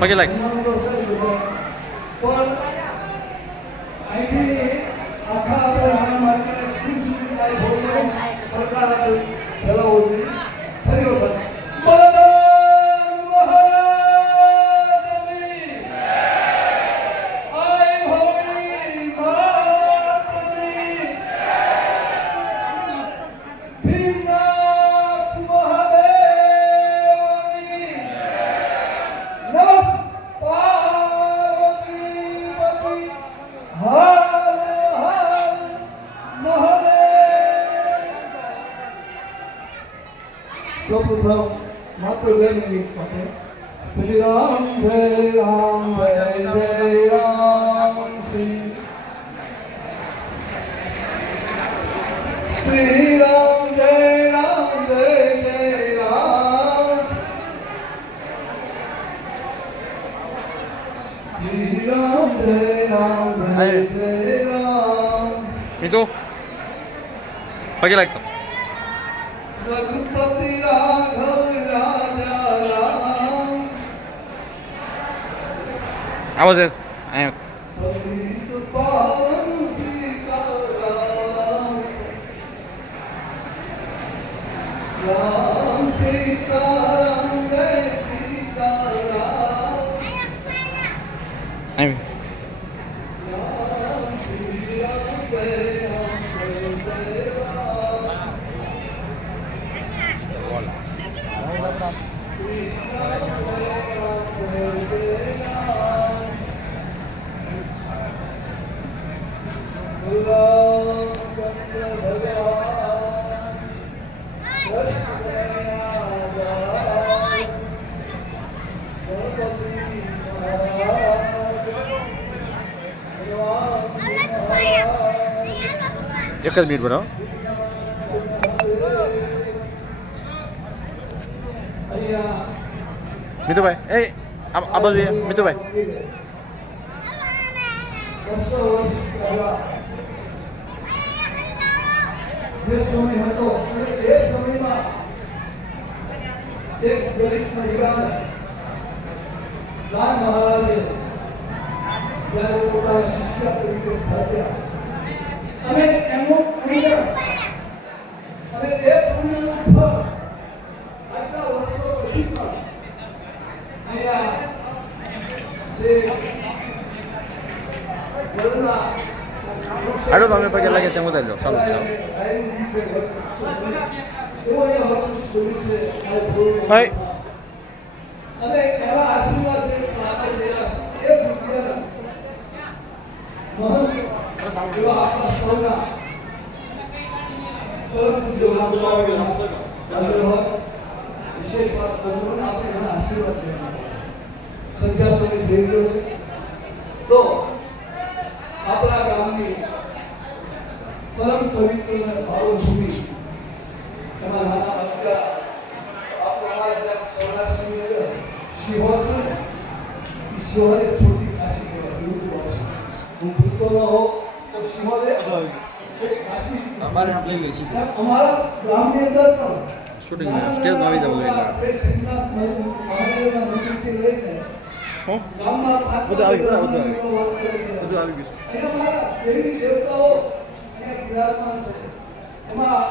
પગે લાગ. પણ અહીંથી આખા આપણે નાના માતાને શું સુધી કાંઈ ભોગવો પડકાર ફેલાવવો જોઈએ. ફરી વખત બળદાન મહારાજની આઈ ભોળી માતની ભીમનાથ મહાદેવની નમઃ પાર્વતી પતિ હર હર મહાદેવ. સૌપ્રથમ માત્ર 2 મિનિટ માટે શ્રી રામ જય રામ જય જય રામ શ્રી રામ જય રામ જય જય રામ શ્રી રામ જય રામ જય જય રામ. મીતુ પગે લાગતો. રઘુપતિ રાઘવ રાજા રામ આવો છે અહીંયા. પતિત પાવન સીતારામ રામ સીતારામ જય સીતારામ અહીં રામ શ્રી રામ જય રામ જય જય રામ શ્રી રામ જય રામ જય જય રામ. રામચંદ્ર ભગવાન કૃષ્ણયાદાસ ગણપતિ મહારાજ ભગવાન મહારાજ એક જ મિનિટ બનાવો. અહીંયા મિતુભાઈ એ આ બાજુ મિતુભાઈ. 200 વર્ષ પહેલા જે સમય હતો અને એ સમયમાં એક દલિત મહિલાને ગાય મહારાજે જ્યારે પોતાના શિષ્ય તરીકે સ્થાપ્યા અને એમનું પુણ્ય અને એ પુણ્યનું ફળ આટલા વર્ષો પછી પણ અહીંયા જે હાલો તમે પગે લાગે ત્યાં ઉતારી લો. સારું છે. ભાઈ અને એના આશીર્વાદ જે પ્રાપ્ત થયેલા છે એ જગ્યાના મહંત એવા આપણા સૌના પરમ પૂજ્ય વિશેષ વાત કરું આપણે એના આશીર્વાદ લેવા સંધ્યા સમય થઈ ગયો છે તો આપણા ગામની પરમ પવિત્ર અને ભાવભૂમિ એમાં નાના બચ્ચા આપણા સૌરાષ્ટ્રની અંદર શિહોર છે ને એ શિહોર એક છોટી કાશી કહેવાય એવું હું ભૂલતો ન હોઉં તો શિહોર એક કાશી અમારા ગામની અંદર પણ શૂટિંગ સ્ટેજમાં આવી જવું એટલે મહાદેવના મંદિરથી લઈને હું ગામમાં બધું આવી ગયું. બધું અહીંયા આવી ગયું. મારા દેવી દેવતાઓ અહીંયા બિરાજમાન છે. એમાં